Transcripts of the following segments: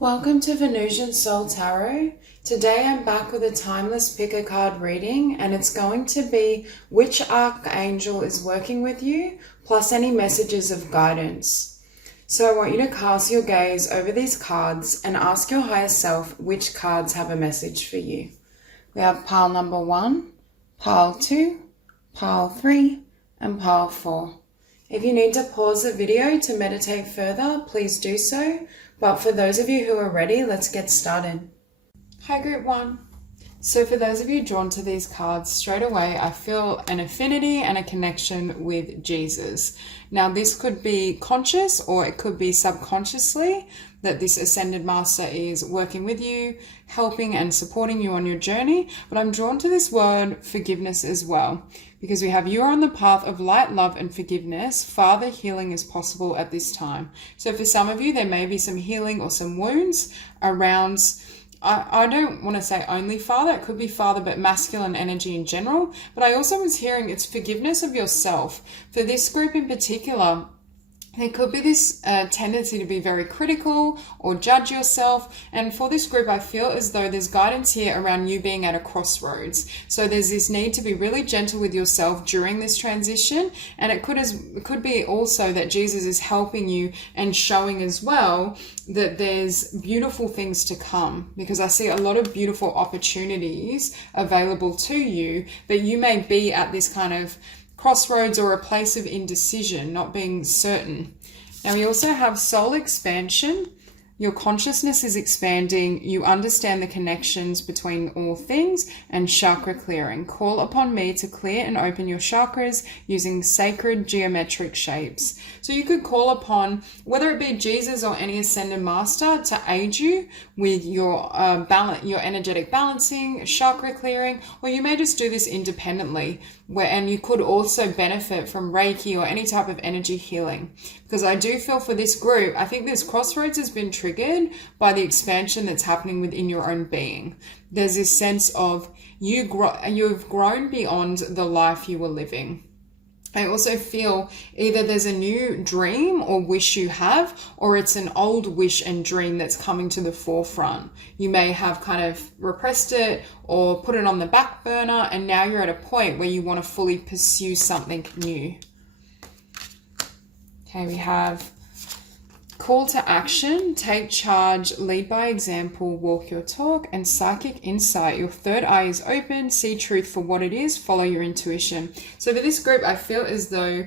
Welcome to Venusian Soul Tarot. Today I'm back with a timeless pick a card reading, and it's going to be which Archangel is working with you, plus any messages of guidance. So I want you to cast your gaze over these cards and ask your higher self which cards have a message for you. We have pile number 1, pile 2, pile 3, and pile 4. If you need to pause the video to meditate further, please do so. But for those of you who are ready, let's get started. Hi, Group 1. So for those of you drawn to these cards, straight away, I feel an affinity and a connection with Jesus. Now, this could be conscious or it could be subconsciously that this Ascended Master is working with you, helping and supporting you on your journey. But I'm drawn to this word forgiveness as well, because we have you are on the path of light, love, and forgiveness. Father, healing is possible at this time. So for some of you, there may be some healing or some wounds around, I don't want to say only father, it could be father, but masculine energy in general. But I also was hearing it's forgiveness of yourself. For this group in particular, there could be this tendency to be very critical or judge yourself. And for this group, I feel as though there's guidance here around you being at a crossroads. So there's this need to be really gentle with yourself during this transition. And it could be also that Jesus is helping you and showing as well that there's beautiful things to come, because I see a lot of beautiful opportunities available to you, but you may be at this kind of crossroads or a place of indecision, not being certain. Now we also have soul expansion. Your consciousness is expanding. You understand the connections between all things, and chakra clearing. Call upon me to clear and open your chakras using sacred geometric shapes. So you could call upon, whether it be Jesus or any Ascended Master, to aid you with your your energetic balancing, chakra clearing, or you may just do this independently. And you could also benefit from Reiki or any type of energy healing. Because I do feel for this group, I think this crossroads has been triggered by the expansion that's happening within your own being. There's this sense of you've grown beyond the life you were living. I also feel either there's a new dream or wish you have, or it's an old wish and dream that's coming to the forefront. You may have kind of repressed it or put it on the back burner, and now you're at a point where you want to fully pursue something new. Okay, we have call to action, take charge, lead by example, walk your talk, and psychic insight. Your third eye is open, see truth for what it is, follow your intuition. So for this group, I feel as though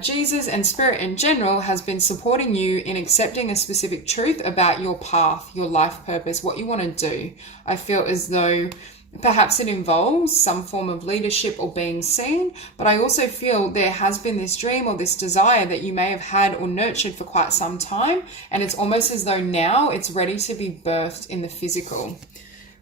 Jesus and Spirit in general has been supporting you in accepting a specific truth about your path, your life purpose, what you want to do. I feel as though perhaps it involves some form of leadership or being seen, but I also feel there has been this dream or this desire that you may have had or nurtured for quite some time, and it's almost as though now it's ready to be birthed in the physical.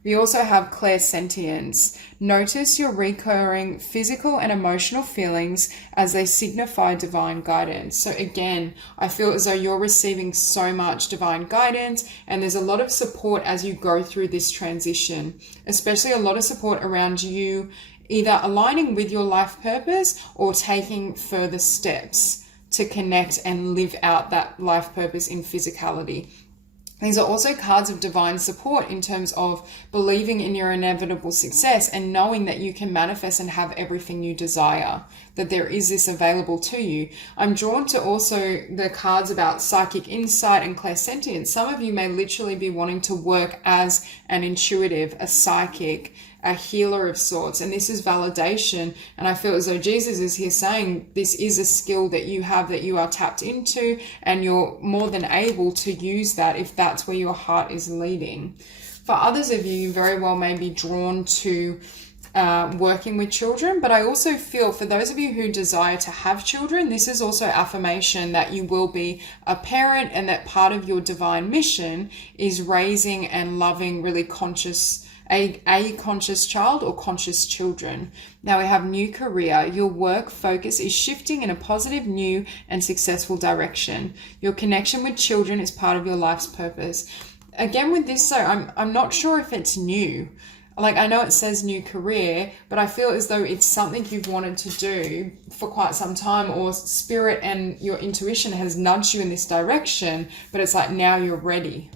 We also have clairsentience. Notice your recurring physical and emotional feelings as they signify divine guidance. So again, I feel as though you're receiving so much divine guidance, and there's a lot of support as you go through this transition, especially a lot of support around you either aligning with your life purpose or taking further steps to connect and live out that life purpose in physicality. These are also cards of divine support in terms of believing in your inevitable success and knowing that you can manifest and have everything you desire, that there is this available to you. I'm drawn to also the cards about psychic insight and clairsentience. Some of you may literally be wanting to work as an intuitive, a psychic, a healer of sorts, and this is validation. And I feel as though Jesus is here saying this is a skill that you have, that you are tapped into, and you're more than able to use that if that's where your heart is leading. For others of you, you very well may be drawn to working with children, but I also feel for those of you who desire to have children, this is also affirmation that you will be a parent, and that part of your divine mission is raising and loving really conscious a conscious child or conscious children. Now we have new career. Your work focus is shifting in a positive, new and successful direction. Your connection with children is part of your life's purpose. Again with this, so I'm not sure if it's new. Like, I know it says new career, but I feel as though it's something you've wanted to do for quite some time, or Spirit and your intuition has nudged you in this direction, but it's like now you're ready.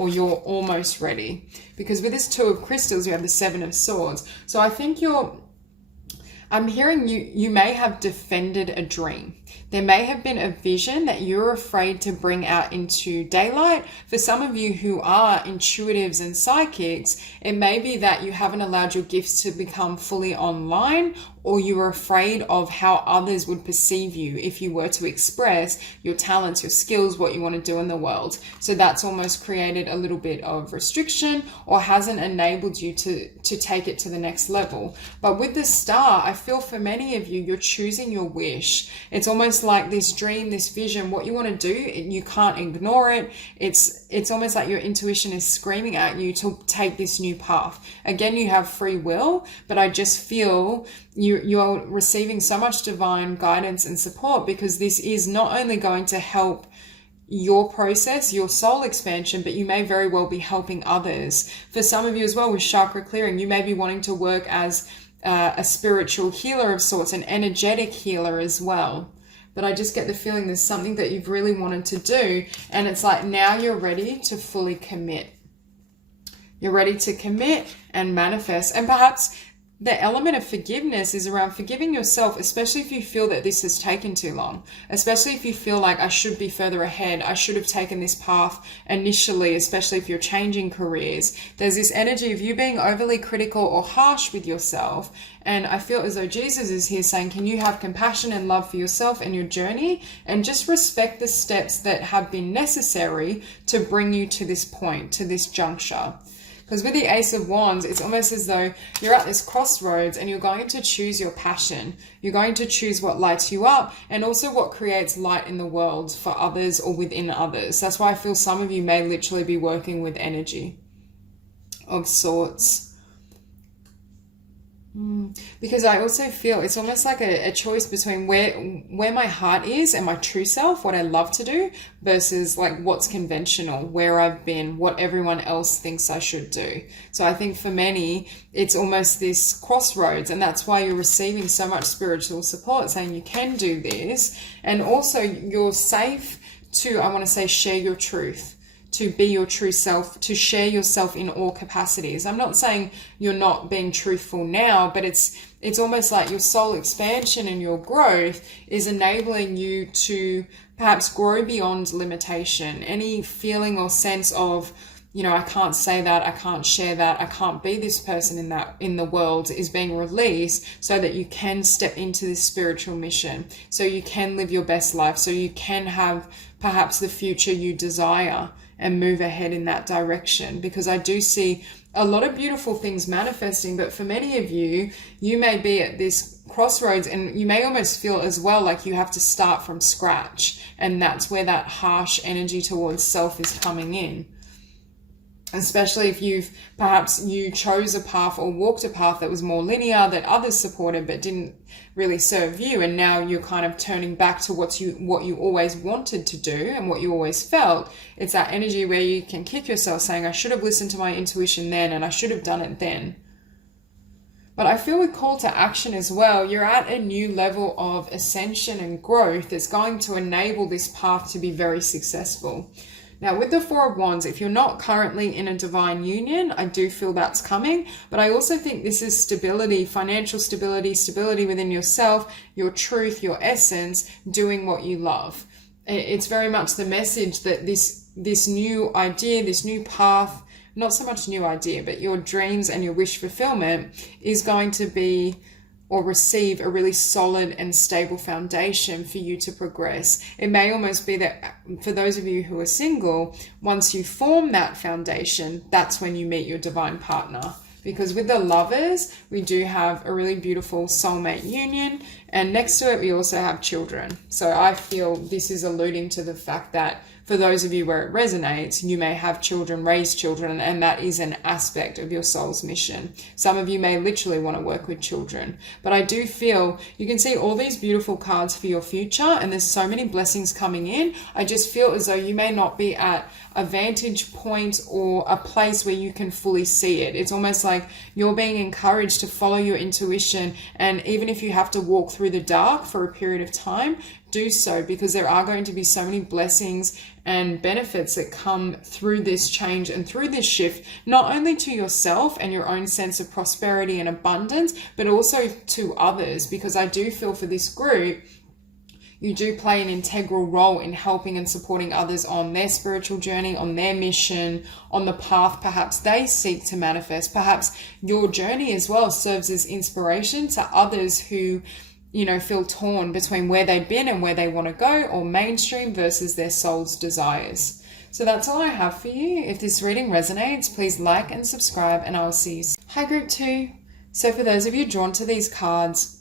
or you're almost ready. Because with this Two of Crystals, you have the Seven of Swords. So I think I'm hearing you may have defended a dream. There may have been a vision that you're afraid to bring out into daylight. For some of you who are intuitives and psychics, it may be that you haven't allowed your gifts to become fully online, or you were afraid of how others would perceive you if you were to express your talents, your skills, what you want to do in the world. So that's almost created a little bit of restriction, or hasn't enabled you to take it to the next level. But with the Star, I feel for many of you, you're choosing your wish. It's almost like this dream, this vision, what you want to do, you can't ignore it. It's almost like your intuition is screaming at you to take this new path. Again, you have free will, but I just feel you're receiving so much divine guidance and support, because this is not only going to help your process, your soul expansion, but you may very well be helping others. For some of you as well, with chakra clearing, you may be wanting to work as a spiritual healer of sorts, an energetic healer as well. But I just get the feeling there's something that you've really wanted to do, and it's like now you're ready to fully commit. You're ready to commit and manifest. And perhaps the element of forgiveness is around forgiving yourself, especially if you feel that this has taken too long, especially if you feel like I should be further ahead, I should have taken this path initially, especially if you're changing careers. There's this energy of you being overly critical or harsh with yourself. And I feel as though Jesus is here saying, can you have compassion and love for yourself and your journey, and just respect the steps that have been necessary to bring you to this point, to this juncture. Because with the Ace of Wands, it's almost as though you're at this crossroads and you're going to choose your passion. You're going to choose what lights you up, and also what creates light in the world for others or within others. That's why I feel some of you may literally be working with energy of sorts. Because I also feel it's almost like a choice between where my heart is and my true self, what I love to do, versus like what's conventional, where I've been, what everyone else thinks I should do. So I think for many, it's almost this crossroads, and that's why you're receiving so much spiritual support saying you can do this. And also you're safe to, I want to say, share your truth, to be your true self, to share yourself in all capacities. I'm not saying you're not being truthful now, but it's almost like your soul expansion and your growth is enabling you to perhaps grow beyond limitation. Any feeling or sense of, you know, I can't say that, I can't share that, I can't be this person in the world is being released, so that you can step into this spiritual mission, so you can live your best life, so you can have perhaps the future you desire and move ahead in that direction. Because I do see a lot of beautiful things manifesting, but for many of you, you may be at this crossroads and you may almost feel as well like you have to start from scratch, and that's where that harsh energy towards self is coming in. Especially if you chose a path or walked a path that was more linear, that others supported but didn't really serve you, and now you're kind of turning back to what you always wanted to do and what you always felt. It's that energy where you can kick yourself saying, I should have listened to my intuition then, and I should have done it then. But I feel with call to action as well, you're at a new level of ascension and growth that's going to enable this path to be very successful. Now, with the Four of Wands, if you're not currently in a divine union, I do feel that's coming. But I also think this is stability, financial stability, stability within yourself, your truth, your essence, doing what you love. It's very much the message that this new idea, this new path, not so much new idea, but your dreams and your wish fulfillment is going to be or receive a really solid and stable foundation for you to progress. It may almost be that for those of you who are single, once you form that foundation, that's when you meet your divine partner. Because with the Lovers, we do have a really beautiful soulmate union, and next to it, we also have children. So I feel this is alluding to the fact that for those of you where it resonates, you may have children, raise children, and that is an aspect of your soul's mission. Some of you may literally want to work with children. But I do feel you can see all these beautiful cards for your future, and there's so many blessings coming in. I just feel as though you may not be at a vantage point or a place where you can fully see it. It's almost like you're being encouraged to follow your intuition, and even if you have to walk through the dark for a period of time, do so, because there are going to be so many blessings and benefits that come through this change and through this shift, not only to yourself and your own sense of prosperity and abundance, but also to others. Because I do feel for this group, you do play an integral role in helping and supporting others on their spiritual journey, on their mission, on the path perhaps they seek to manifest. Perhaps your journey as well serves as inspiration to others who, you know, feel torn between where they've been and where they want to go, or mainstream versus their soul's desires. So that's all I have for you. If this reading resonates, please like and subscribe, and I'll see you soon. Hi group 2. So for those of you drawn to these cards,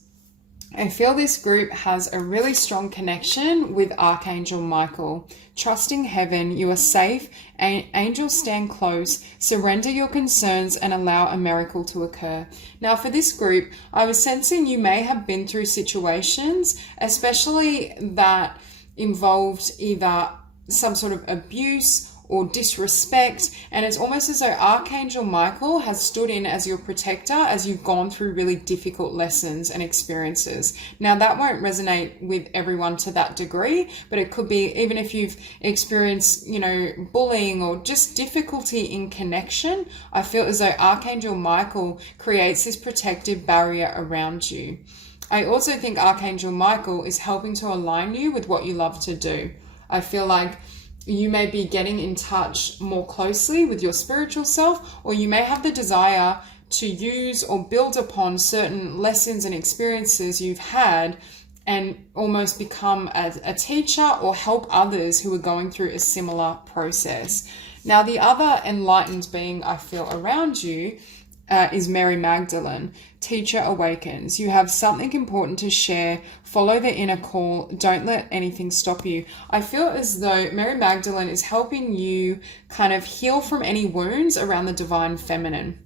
I feel this group has a really strong connection with Archangel Michael. Trusting heaven, you are safe, angels stand close, surrender your concerns and allow a miracle to occur. Now for this group, I was sensing you may have been through situations, especially that involved either some sort of abuse or disrespect, and it's almost as though Archangel Michael has stood in as your protector as you've gone through really difficult lessons and experiences. Now that won't resonate with everyone to that degree, but it could be even if you've experienced, you know, bullying or just difficulty in connection. I feel as though Archangel Michael creates this protective barrier around you. I also think Archangel Michael is helping to align you with what you love to do. I feel like you may be getting in touch more closely with your spiritual self, or you may have the desire to use or build upon certain lessons and experiences you've had and almost become a teacher or help others who are going through a similar process. Now, the other enlightened being I feel around you is Mary Magdalene. Teacher awakens. You have something important to share. Follow the inner call. Don't let anything stop you. I feel as though Mary Magdalene is helping you kind of heal from any wounds around the divine feminine.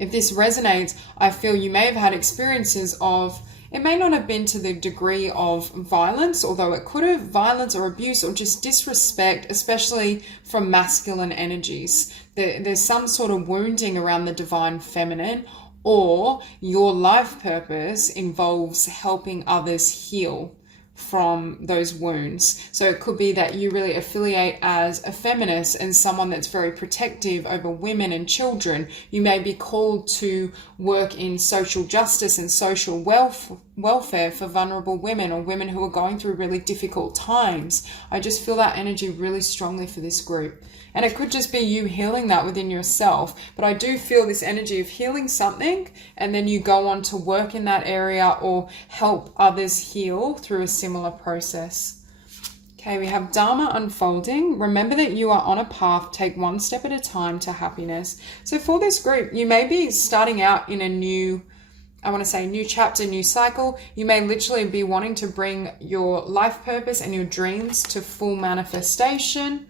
If this resonates, I feel you may have had experiences of, it may not have been to the degree of violence, although it could have, violence or abuse or just disrespect, especially from masculine energies. There's some sort of wounding around the divine feminine, or your life purpose involves helping others heal from those wounds. So it could be that you really affiliate as a feminist and someone that's very protective over women and children. You may be called to work in social justice and social welfare for vulnerable women or women who are going through really difficult times. I just feel that energy really strongly for this group. And it could just be you healing that within yourself. But I do feel this energy of healing something and then you go on to work in that area or help others heal through a similar process. Okay, we have Dharma unfolding. Remember that you are on a path. Take one step at a time to happiness. So for this group, you may be starting out in a new chapter, new cycle. You may literally be wanting to bring your life purpose and your dreams to full manifestation.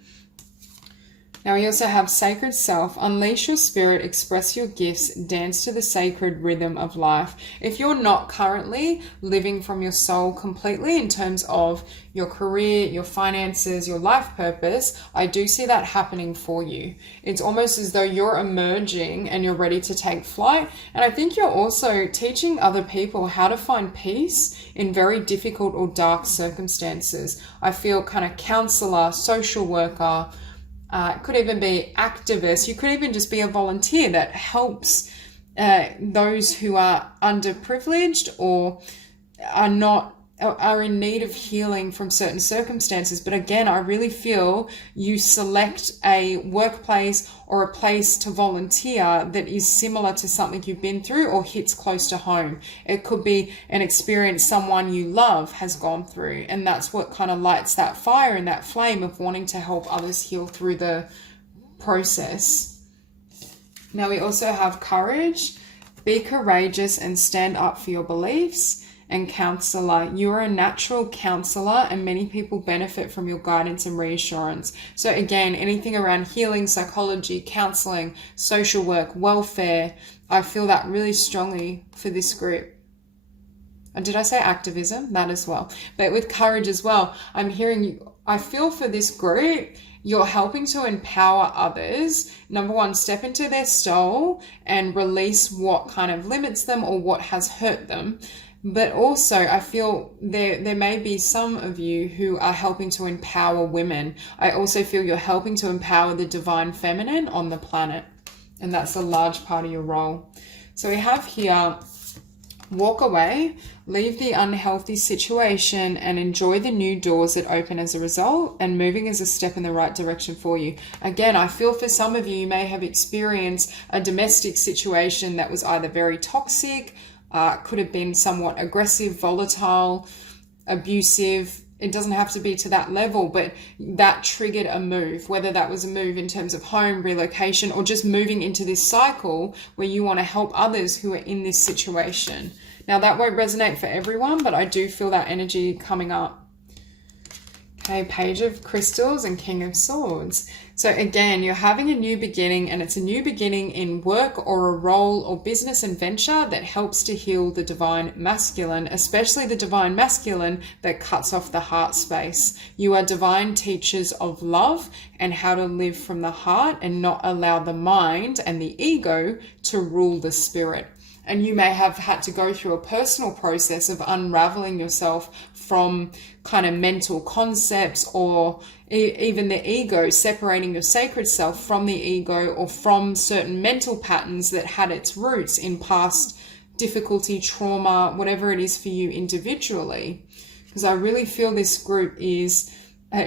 Now we also have Sacred Self. Unleash your spirit, express your gifts, dance to the sacred rhythm of life. If you're not currently living from your soul completely in terms of your career, your finances, your life purpose, I do see that happening for you. It's almost as though you're emerging and you're ready to take flight. And I think you're also teaching other people how to find peace in very difficult or dark circumstances. I feel kind of counselor, social worker, it could even be activist. You could even just be a volunteer that helps those who are underprivileged or are in need of healing from certain circumstances. But again, I really feel you select a workplace or a place to volunteer that is similar to something you've been through or hits close to home. It could be an experience someone you love has gone through, and that's what kind of lights that fire and that flame of wanting to help others heal through the process. Now we also have courage. Be courageous and stand up for your beliefs. And counselor, you are a natural counselor and many people benefit from your guidance and reassurance. So again, anything around healing, psychology, counseling, social work, welfare, I feel that really strongly for this group. And did I say activism? That as well. But with courage as well, I'm hearing you. I feel for this group, you're helping to empower others. Number one, step into their soul and release what kind of limits them or what has hurt them. But also, I feel there may be some of you who are helping to empower women. I also feel you're helping to empower the divine feminine on the planet. And that's a large part of your role. So we have here, walk away, leave the unhealthy situation and enjoy the new doors that open as a result, and moving is a step in the right direction for you. Again, I feel for some of you, you may have experienced a domestic situation that was either very toxic, could have been somewhat aggressive, volatile, abusive. It doesn't have to be to that level, but that triggered a move, whether that was a move in terms of home, relocation, or just moving into this cycle where you want to help others who are in this situation. Now, that won't resonate for everyone, but I do feel that energy coming up. Okay, Page of Crystals and King of Swords. So again, you're having a new beginning, and it's a new beginning in work or a role or business and venture that helps to heal the divine masculine, especially the divine masculine that cuts off the heart space. You are divine teachers of love and how to live from the heart and not allow the mind and the ego to rule the spirit. And you may have had to go through a personal process of unraveling yourself from kind of mental concepts or even the ego, separating your sacred self from the ego or from certain mental patterns that had its roots in past difficulty, trauma, whatever it is for you individually. Because I really feel this group is...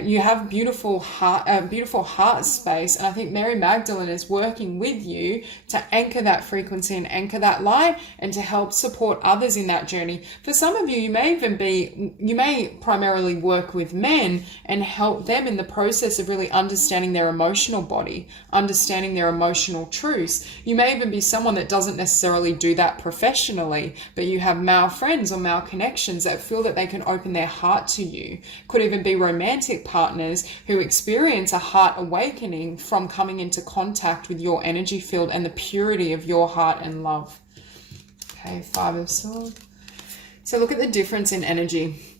you have beautiful heart space, and I think Mary Magdalene is working with you to anchor that frequency and anchor that light and to help support others in that journey. For some of you, you may primarily work with men and help them in the process of really understanding their emotional body, understanding their emotional truths. You may even be someone that doesn't necessarily do that professionally, but you have male friends or male connections that feel that they can open their heart to you. Could even be romantic partners who experience a heart awakening from coming into contact with your energy field and the purity of your heart and love. Okay, Five of Swords. So look at the difference in energy.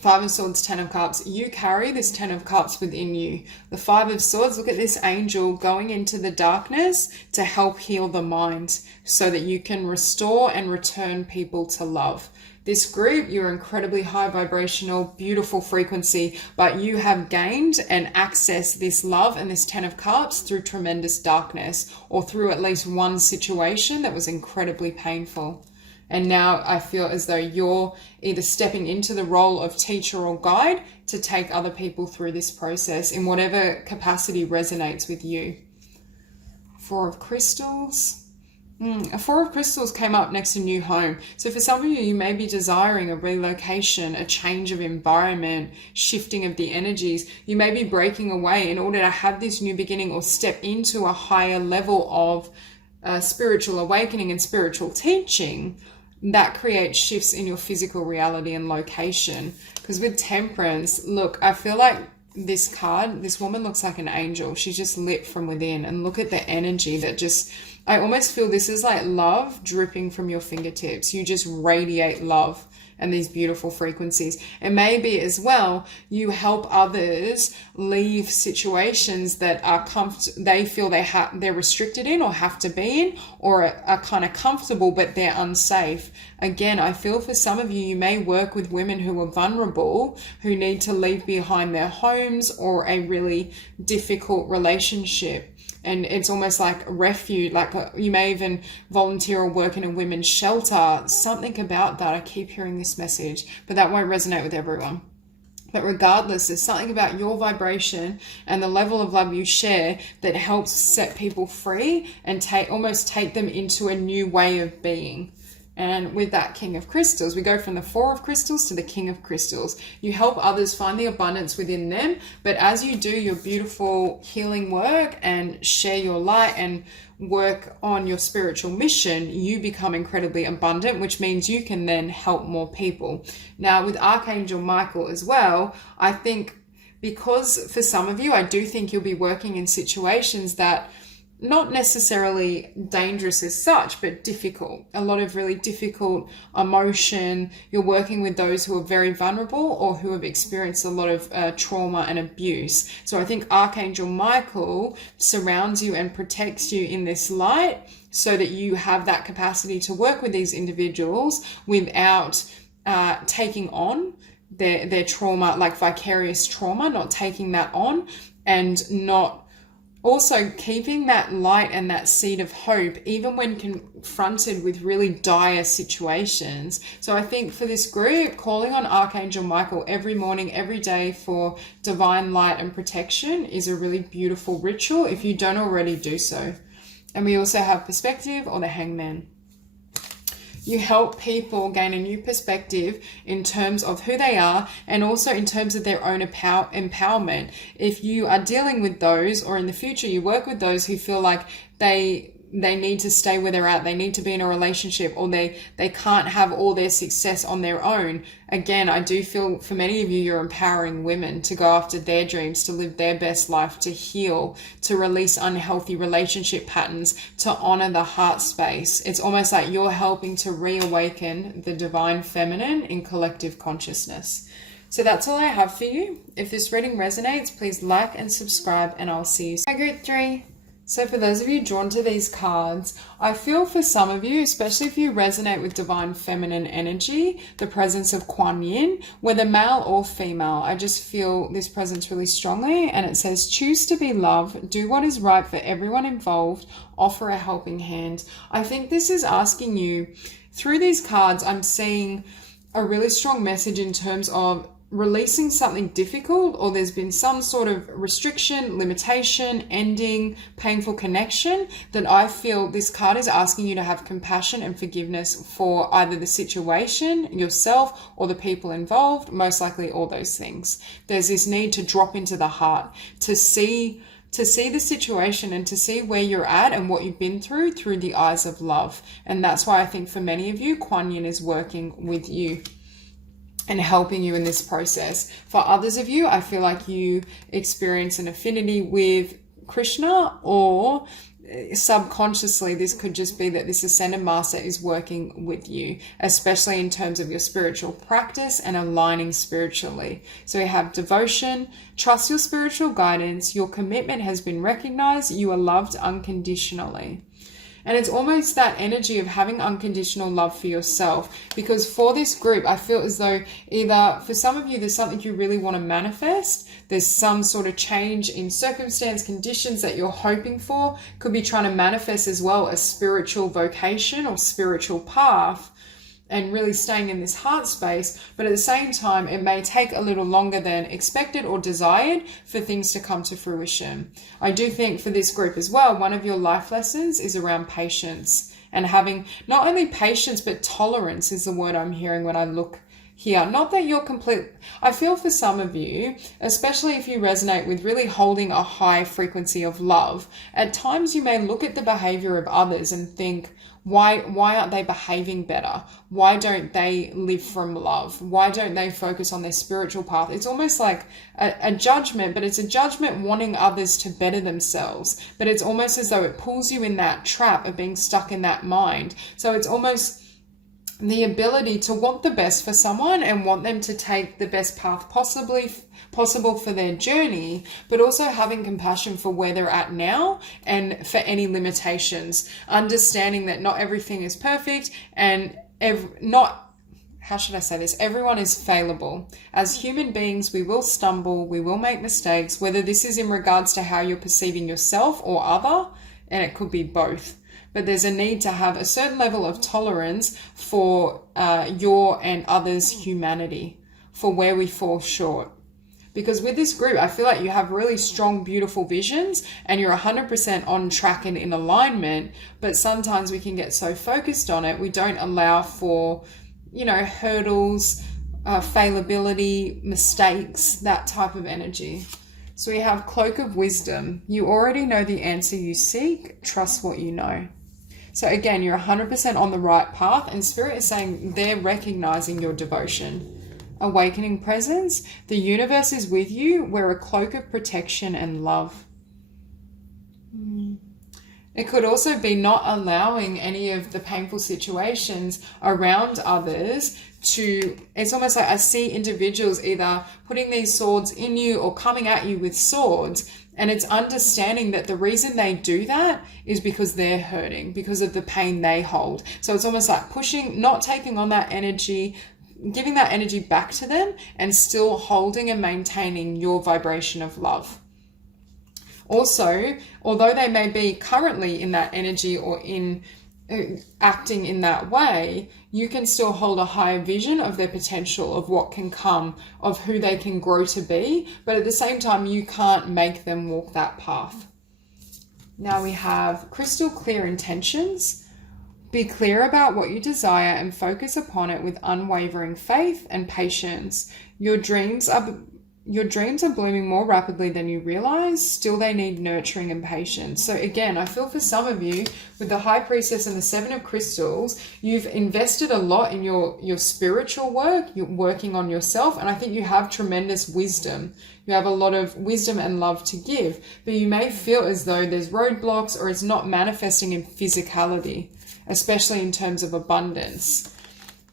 Five of Swords, Ten of Cups. You carry this Ten of Cups within you. The Five of Swords, look at this angel going into the darkness to help heal the mind so that you can restore and return people to love. This group, you're incredibly high vibrational, beautiful frequency, but you have gained and accessed this love and this Ten of Cups through tremendous darkness, or through at least one situation that was incredibly painful. And now I feel as though you're either stepping into the role of teacher or guide to take other people through this process in whatever capacity resonates with you. Four of Crystals. A Four of Crystals came up next to new home. So for some of you, you may be desiring a relocation, a change of environment, shifting of the energies. You may be breaking away in order to have this new beginning or step into a higher level of spiritual awakening and spiritual teaching that creates shifts in your physical reality and location. Because with Temperance, look, I feel like this card, this woman looks like an angel. She's just lit from within, and look at the energy that just... I almost feel this is like love dripping from your fingertips. You just radiate love and these beautiful frequencies. And maybe as well, you help others leave situations that are they feel they're restricted in or have to be in, or are kind of comfortable, but they're unsafe. Again, I feel for some of you, you may work with women who are vulnerable, who need to leave behind their homes or a really difficult relationship. And it's almost like a refuge, you may even volunteer or work in a women's shelter. Something about that. I keep hearing this message, but that won't resonate with everyone. But regardless, there's something about your vibration and the level of love you share that helps set people free and almost take them into a new way of being. And with that King of Crystals, we go from the Four of Crystals to the King of Crystals. You help others find the abundance within them, but as you do your beautiful healing work and share your light and work on your spiritual mission, you become incredibly abundant, which means you can then help more people. Now, with Archangel Michael as well, I think because for some of you, I do think you'll be working in situations that not necessarily dangerous as such, but difficult. A lot of really difficult emotion. You're working with those who are very vulnerable or who have experienced a lot of trauma and abuse. So I think Archangel Michael surrounds you and protects you in this light so that you have that capacity to work with these individuals without taking on their trauma, like vicarious trauma, not taking that on, and not also keeping that light and that seed of hope even when confronted with really dire situations. So I think for this group, calling on Archangel Michael every morning, every day for divine light and protection is a really beautiful ritual if you don't already do so. And we also have perspective, or the Hangman. You help people gain a new perspective in terms of who they are and also in terms of their own empowerment. If you are dealing with those, or in the future you work with those who feel like they need to stay where they're at, they need to be in a relationship, or they can't have all their success on their own. Again, I do feel for many of you, you're empowering women to go after their dreams, to live their best life, to heal, to release unhealthy relationship patterns, to honor the heart space. It's almost like you're helping to reawaken the divine feminine in collective consciousness. So that's all I have for you. If this reading resonates, please like and subscribe, and I'll see you soon. Group 3. So for those of you drawn to these cards, I feel for some of you, especially if you resonate with divine feminine energy, the presence of Kuan Yin, whether male or female, I just feel this presence really strongly. And it says, choose to be love, do what is right for everyone involved, offer a helping hand. I think this is asking you, through these cards, I'm seeing a really strong message in terms of releasing something difficult, or there's been some sort of restriction, limitation, ending, painful connection, that I feel this card is asking you to have compassion and forgiveness for either the situation, yourself, or the people involved, most likely all those things. There's this need to drop into the heart, to see the situation and to see where you're at and what you've been through the eyes of love. And that's why I think for many of you, Kuan Yin is working with you and helping you in this process. For others of you, I feel like you experience an affinity with Krishna, or subconsciously this could just be that this ascended master is working with you, especially in terms of your spiritual practice and aligning spiritually. So you have devotion, trust your spiritual guidance, your commitment has been recognized, you are loved unconditionally. And it's almost that energy of having unconditional love for yourself, because for this group, I feel as though either for some of you, there's something you really want to manifest. There's some sort of change in circumstance, conditions that you're hoping for. Could be trying to manifest as well a spiritual vocation or spiritual path, and really staying in this heart space. But at the same time, it may take a little longer than expected or desired for things to come to fruition. I do think for this group as well, one of your life lessons is around patience, and having not only patience, but tolerance is the word I'm hearing when I look here. Not that you're complete. I feel for some of you, especially if you resonate with really holding a high frequency of love, at times you may look at the behavior of others and think, why aren't they behaving better? Why don't they live from love? Why don't they focus on their spiritual path? It's almost like a judgment, but it's a judgment wanting others to better themselves. But it's almost as though it pulls you in that trap of being stuck in that mind. So it's almost the ability to want the best for someone and want them to take the best path possible for their journey, but also having compassion for where they're at now and for any limitations, understanding that not everything is perfect, and how should I say this? Everyone is fallible. As human beings, we will stumble, we will make mistakes, whether this is in regards to how you're perceiving yourself or other, and it could be both. But there's a need to have a certain level of tolerance for your and others' humanity, for where we fall short. Because with this group, I feel like you have really strong, beautiful visions and you're 100% on track and in alignment. But sometimes we can get so focused on it, we don't allow for, hurdles, fallibility, mistakes, that type of energy. So we have Cloak of Wisdom. You already know the answer you seek. Trust what you know. So again, you're 100% on the right path, and Spirit is saying they're recognizing your devotion. Awakening presence. The universe is with you. Wear a cloak of protection and love. It could also be not allowing any of the painful situations around others to, it's almost like I see individuals either putting these swords in you or coming at you with swords. And it's understanding that the reason they do that is because they're hurting, because of the pain they hold. So it's almost like pushing, not taking on that energy, giving that energy back to them and still holding and maintaining your vibration of love. Also, although they may be currently in that energy or in acting in that way, you can still hold a higher vision of their potential, of what can come, of who they can grow to be, but at the same time you can't make them walk that path. Now we have crystal clear intentions. Be clear about what you desire and focus upon it with unwavering faith and patience. Your dreams are blooming more rapidly than you realize. Still, they need nurturing and patience. So again, I feel for some of you with the High Priestess and the Seven of Crystals, you've invested a lot in your spiritual work. You're working on yourself. And I think you have tremendous wisdom. You have a lot of wisdom and love to give. But you may feel as though there's roadblocks or it's not manifesting in physicality, especially in terms of abundance.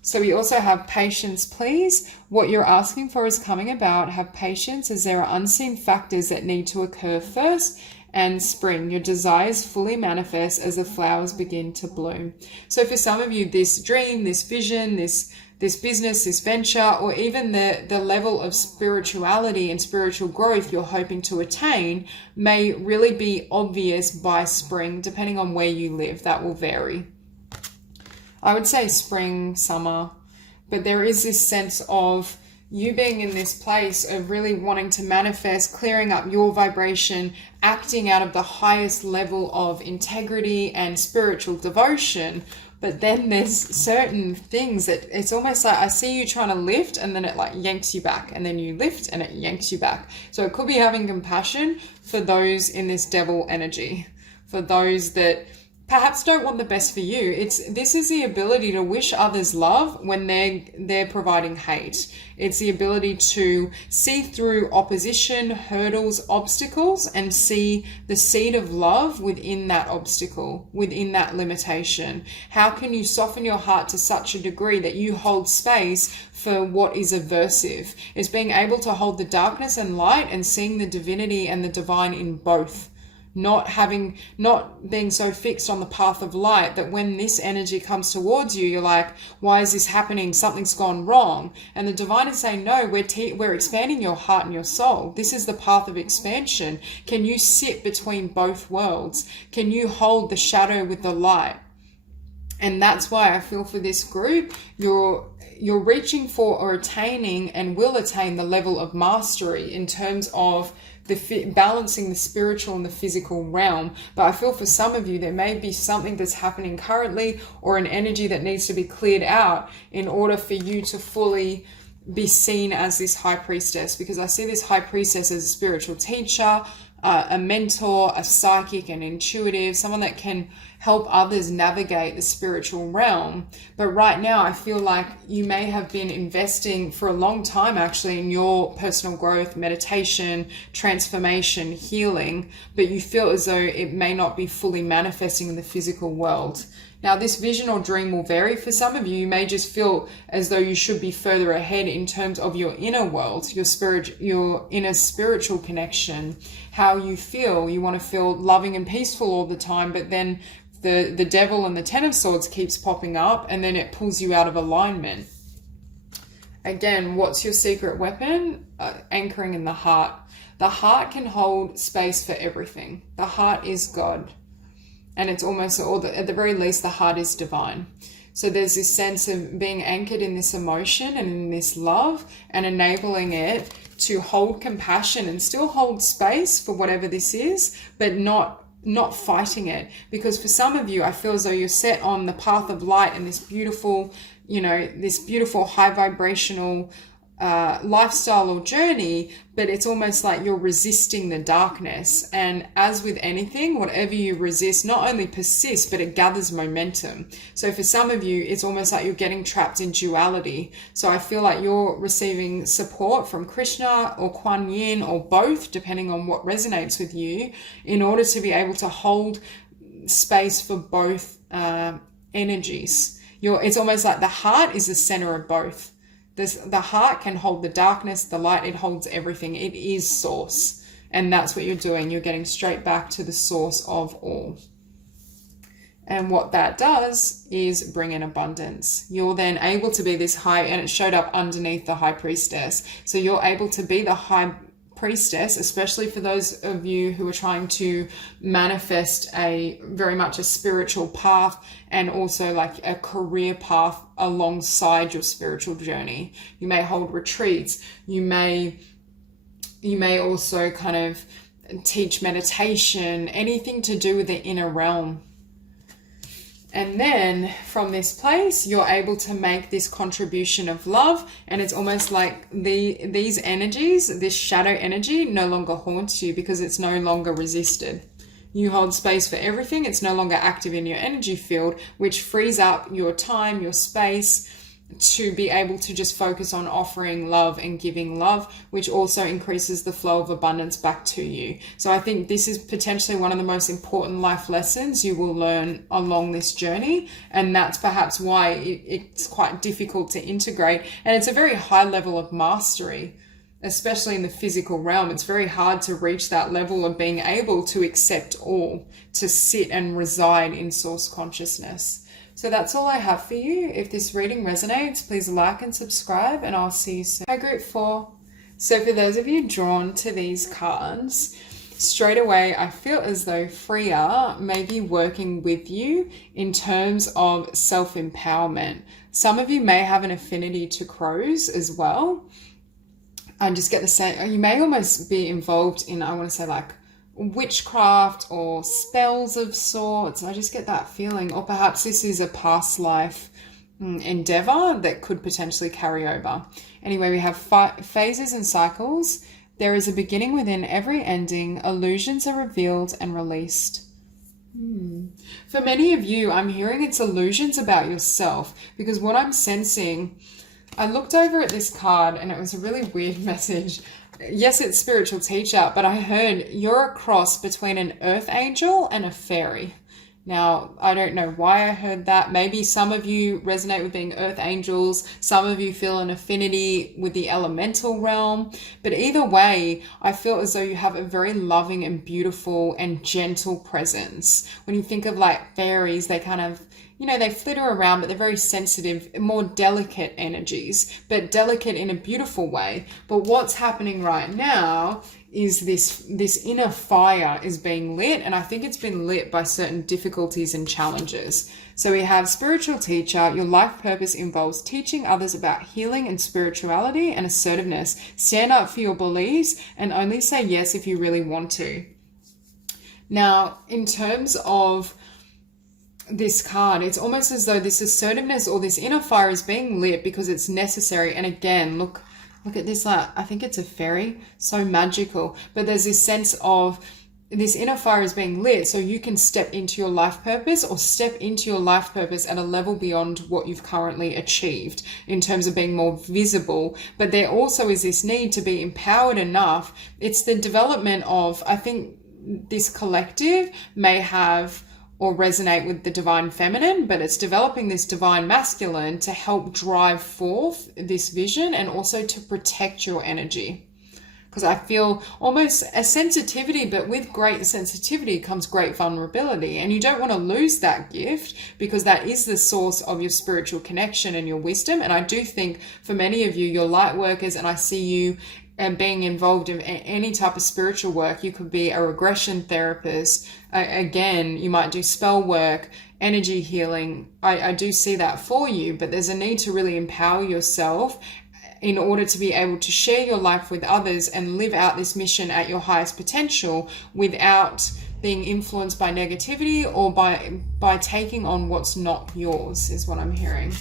So we also have patience, please. What you're asking for is coming about. Have patience, as there are unseen factors that need to occur first. And spring, your desires fully manifest as the flowers begin to bloom. So for some of you, this dream, this vision, this business, this venture, or even the level of spirituality and spiritual growth you're hoping to attain may really be obvious by spring, depending on where you live. That will vary. I would say spring, summer, but there is this sense of you being in this place of really wanting to manifest, clearing up your vibration, acting out of the highest level of integrity and spiritual devotion. But then there's certain things that it's almost like I see you trying to lift and then it like yanks you back, and then you lift and it yanks you back. So it could be having compassion for those in this devil energy, for those that perhaps don't want the best for you. This is the ability to wish others love when they're providing hate. It's the ability to see through opposition, hurdles, obstacles, and see the seed of love within that obstacle, within that limitation. How can you soften your heart to such a degree that you hold space for what is aversive? It's being able to hold the darkness and light and seeing the divinity and the divine in both. Not being so fixed on the path of light that when this energy comes towards you, you're like, why is this happening? Something's gone wrong. And the divine is saying, no, we're expanding your heart and your soul. This is the path of expansion. Can you sit between both worlds? Can you hold the shadow with the light? And that's why I feel for this group, you're reaching for or attaining and will attain the level of mastery in terms of balancing the spiritual and the physical realm. But I feel for some of you, there may be something that's happening currently or an energy that needs to be cleared out in order for you to fully be seen as this High Priestess, because I see this High Priestess as a spiritual teacher, a mentor, a psychic, and intuitive, someone that can help others navigate the spiritual realm. But right now, I feel like you may have been investing for a long time actually in your personal growth, meditation, transformation, healing, but you feel as though it may not be fully manifesting in the physical world. Now, this vision or dream will vary. For some of you, you may just feel as though you should be further ahead in terms of your inner world, your inner spiritual connection, how you feel. You want to feel loving and peaceful all the time, but then the devil and the Ten of Swords keeps popping up and then it pulls you out of alignment. Again, what's your secret weapon? Anchoring in the heart. The heart can hold space for everything. The heart is God. And it's almost, at the very least, the heart is divine. So there's this sense of being anchored in this emotion and in this love and enabling it to hold compassion and still hold space for whatever this is, but not fighting it. Because for some of you, I feel as though you're set on the path of light and this beautiful high vibrational lifestyle or journey, but it's almost like you're resisting the darkness. And as with anything, whatever you resist not only persists, but it gathers momentum. So for some of you, it's almost like you're getting trapped in duality. So I feel like you're receiving support from Krishna or Kuan Yin or both, depending on what resonates with you, in order to be able to hold space for both energies. It's almost like the heart is the center of both. The heart can hold the darkness, the light, it holds everything. It is source. And that's what you're doing. You're getting straight back to the source of all. And what that does is bring in abundance. You're then able to be this high, and it showed up underneath the high priestess. So you're able to be the high priestess, especially for those of you who are trying to manifest very much a spiritual path, and also like a career path alongside your spiritual journey. You may hold retreats. You may also kind of teach meditation, anything to do with the inner realm. And then from this place, you're able to make this contribution of love. And it's almost like these energies, this shadow energy, no longer haunts you because it's no longer resisted. You hold space for everything. It's no longer active in your energy field, which frees up your time, your space, to be able to just focus on offering love and giving love, which also increases the flow of abundance back to you. So I think this is potentially one of the most important life lessons you will learn along this journey. And that's perhaps why it's quite difficult to integrate. And it's a very high level of mastery, especially in the physical realm. It's very hard to reach that level of being able to accept all, to sit and reside in source consciousness. So that's all I have for you. If this reading resonates, please like and subscribe, and I'll see you soon. Hi, Group 4. So for those of you drawn to these cards, straight away I feel as though Freya may be working with you in terms of self-empowerment. Some of you may have an affinity to crows as well. I just get the same, you may almost be involved in, I want to say like witchcraft or spells of sorts. I just get that feeling. Or perhaps this is a past life endeavor that could potentially carry over. Anyway, we have phases and cycles. There is a beginning within every ending. Illusions are revealed and released. For many of you, I'm hearing it's illusions about yourself, because what I'm sensing, I looked over at this card and it was a really weird message. Yes, it's spiritual teacher, but I heard you're a cross between an earth angel and a fairy. Now, I don't know why I heard that. Maybe some of you resonate with being earth angels. Some of you feel an affinity with the elemental realm. But either way, I feel as though you have a very loving and beautiful and gentle presence. When you think of like fairies, they kind of, they flitter around, but they're very sensitive, more delicate energies, but delicate in a beautiful way. But what's happening right now is this inner fire is being lit, and I think it's been lit by certain difficulties and challenges. So we have spiritual teacher. Your life purpose involves teaching others about healing and spirituality and assertiveness. Stand up for your beliefs and only say yes if you really want to. Now, in terms of this card, it's almost as though this assertiveness or this inner fire is being lit because it's necessary. And again, look at this, I think it's a fairy, so magical. But there's this sense of this inner fire is being lit so you can step into your life purpose, or step into your life purpose at a level beyond what you've currently achieved in terms of being more visible. But there also is this need to be empowered enough. It's the development of, I think this collective may have or resonate with the divine feminine, but it's developing this divine masculine to help drive forth this vision and also to protect your energy. Because I feel almost a sensitivity, but with great sensitivity comes great vulnerability, and you don't want to lose that gift, because that is the source of your spiritual connection and your wisdom. And I do think for many of you, you're light workers, and I see you and being involved in any type of spiritual work. You could be a regression therapist. Again, you might do spell work, energy healing. I do see that for you, but there's a need to really empower yourself in order to be able to share your life with others and live out this mission at your highest potential without being influenced by negativity or by taking on what's not yours, is what I'm hearing.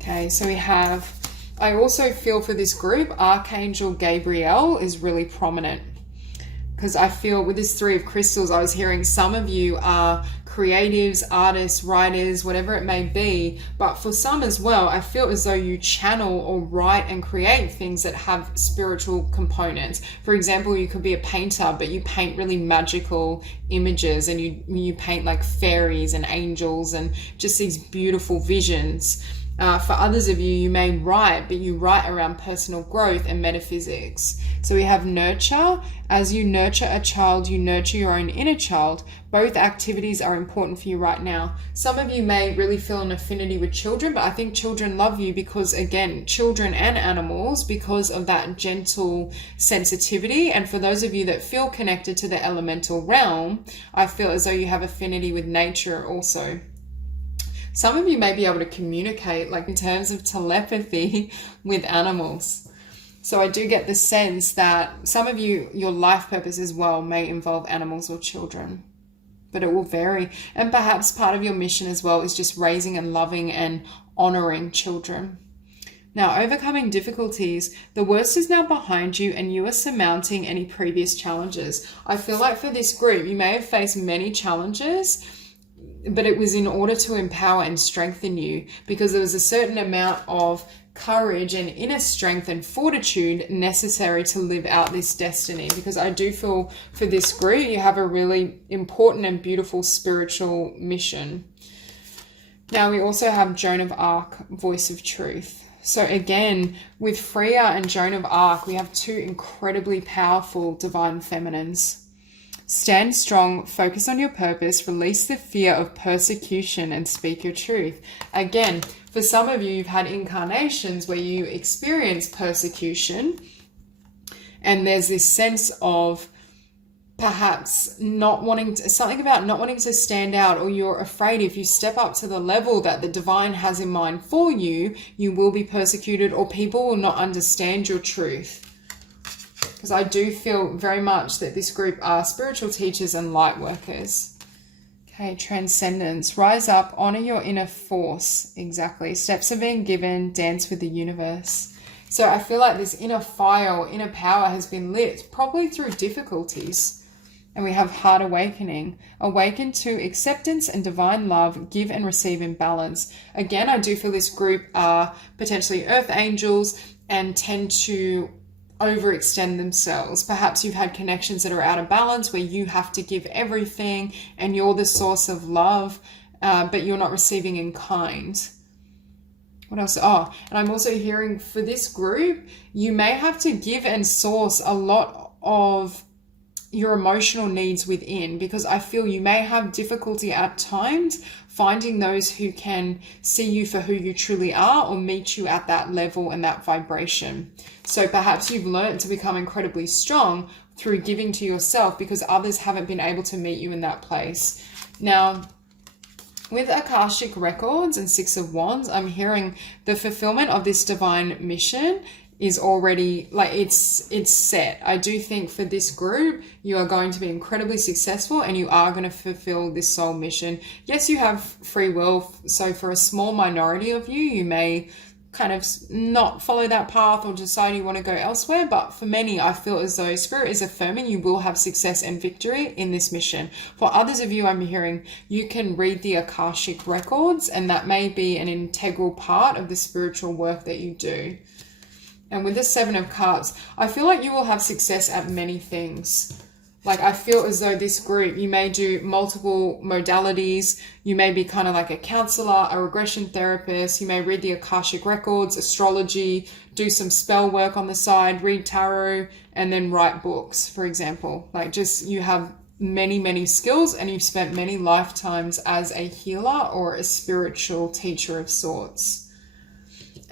Okay, so we have, I also feel for this group, Archangel Gabriel is really prominent, because I feel with this Three of Crystals, I was hearing some of you are creatives, artists, writers, whatever it may be. But for some as well, I feel as though you channel or write and create things that have spiritual components. For example, you could be a painter, but you paint really magical images, and you paint like fairies and angels and just these beautiful visions. For others of you, you may write, but you write around personal growth and metaphysics. So we have nurture. As you nurture a child, you nurture your own inner child. Both activities are important for you right now. Some of you may really feel an affinity with children, but I think children love you because, again, children and animals, because of that gentle sensitivity. And for those of you that feel connected to the elemental realm, I feel as though you have affinity with nature also. Some of you may be able to communicate, like in terms of telepathy, with animals. So I do get the sense that some of you, your life purpose as well may involve animals or children, but it will vary. And perhaps part of your mission as well is just raising and loving and honoring children. Now, overcoming difficulties, the worst is now behind you and you are surmounting any previous challenges. I feel like for this group, you may have faced many challenges, but it was in order to empower and strengthen you, because there was a certain amount of courage and inner strength and fortitude necessary to live out this destiny. Because I do feel for this group, you have a really important and beautiful spiritual mission. Now we also have Joan of Arc, Voice of Truth. So again, with Freya and Joan of Arc, we have two incredibly powerful divine feminines. Stand strong, focus on your purpose, release the fear of persecution, and speak your truth. Again, for some of you, you've had incarnations where you experience persecution, and there's this sense of perhaps not wanting to, something about not wanting to stand out, or you're afraid if you step up to the level that the divine has in mind for you, you will be persecuted, or people will not understand your truth. Because I do feel very much that this group are spiritual teachers and light workers. Okay, transcendence. Rise up, honor your inner force. Exactly. Steps are being given, dance with the universe. So I feel like this inner fire or inner power has been lit, probably through difficulties. And we have heart awakening. Awaken to acceptance and divine love, give and receive in balance. Again, I do feel this group are potentially earth angels and tend to overextend themselves. Perhaps you've had connections that are out of balance where you have to give everything and you're the source of love, but you're not receiving in kind. What else? Oh, and I'm also hearing for this group, you may have to give and source a lot of your emotional needs within, because I feel you may have difficulty at times finding those who can see you for who you truly are or meet you at that level and that vibration. So perhaps you've learned to become incredibly strong through giving to yourself because others haven't been able to meet you in that place. Now, with Akashic Records and Six of Wands, I'm hearing the fulfillment of this divine mission is already, like, it's set. I do think for this group, you are going to be incredibly successful and you are going to fulfill this soul mission. Yes, you have free will. So for a small minority of you, you may kind of not follow that path or decide you want to go elsewhere. But for many, I feel as though Spirit is affirming you will have success and victory in this mission. For others of you, I'm hearing you can read the Akashic Records, and that may be an integral part of the spiritual work that you do. And with the Seven of Cups, I feel like you will have success at many things. Like, I feel as though this group, you may do multiple modalities. You may be kind of like a counselor, a regression therapist. You may read the Akashic Records, astrology, do some spell work on the side, read tarot, and then write books, for example. Like, just, you have many, many skills and you've spent many lifetimes as a healer or a spiritual teacher of sorts.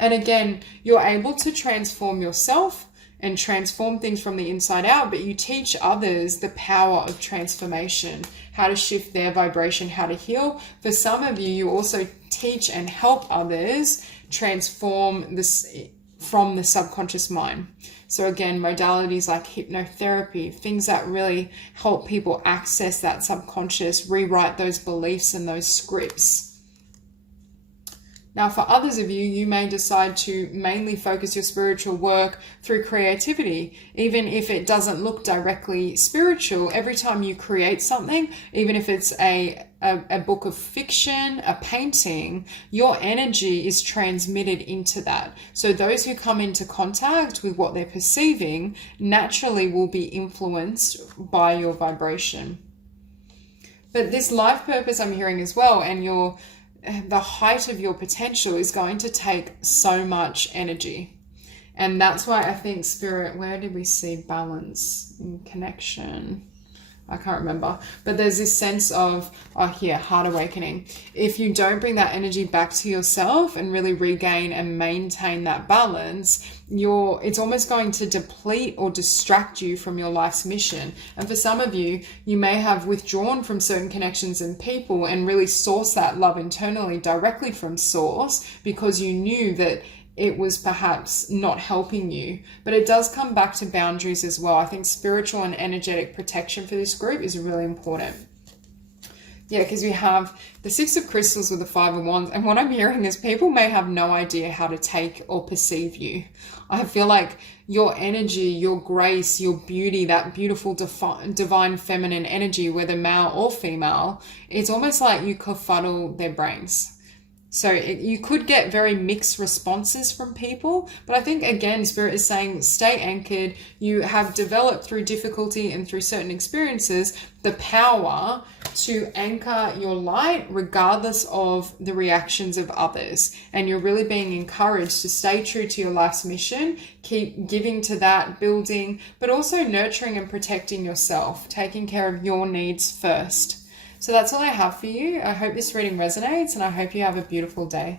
And again, you're able to transform yourself and transform things from the inside out, but you teach others the power of transformation, how to shift their vibration, how to heal. For some of you, you also teach and help others transform this from the subconscious mind. So again, modalities like hypnotherapy, things that really help people access that subconscious, rewrite those beliefs and those scripts. Now, for others of you, you may decide to mainly focus your spiritual work through creativity, even if it doesn't look directly spiritual. Every time you create something, even if it's a book of fiction, a painting, your energy is transmitted into that. So those who come into contact with what they're perceiving naturally will be influenced by your vibration. But this life purpose I'm hearing as well, and the height of your potential is going to take so much energy. And that's why I think Spirit, where did we see balance and connection? I can't remember, but there's this sense of, heart awakening. If you don't bring that energy back to yourself and really regain and maintain that balance, it's almost going to deplete or distract you from your life's mission. And for some of you, you may have withdrawn from certain connections and people and really source that love internally directly from source because you knew that it was perhaps not helping you. But it does come back to boundaries as well. I think spiritual and energetic protection for this group is really important. Yeah, because we have the Six of Crystals with the Five of Wands. And what I'm hearing is people may have no idea how to take or perceive you. I feel like your energy, your grace, your beauty, that beautiful divine feminine energy, whether male or female, it's almost like you kerfuddle their brains. So you could get very mixed responses from people. But I think, again, Spirit is saying stay anchored. You have developed through difficulty and through certain experiences the power to anchor your light regardless of the reactions of others. And you're really being encouraged to stay true to your life's mission, keep giving to that, building, but also nurturing and protecting yourself, taking care of your needs first. So that's all I have for you. I hope this reading resonates and I hope you have a beautiful day.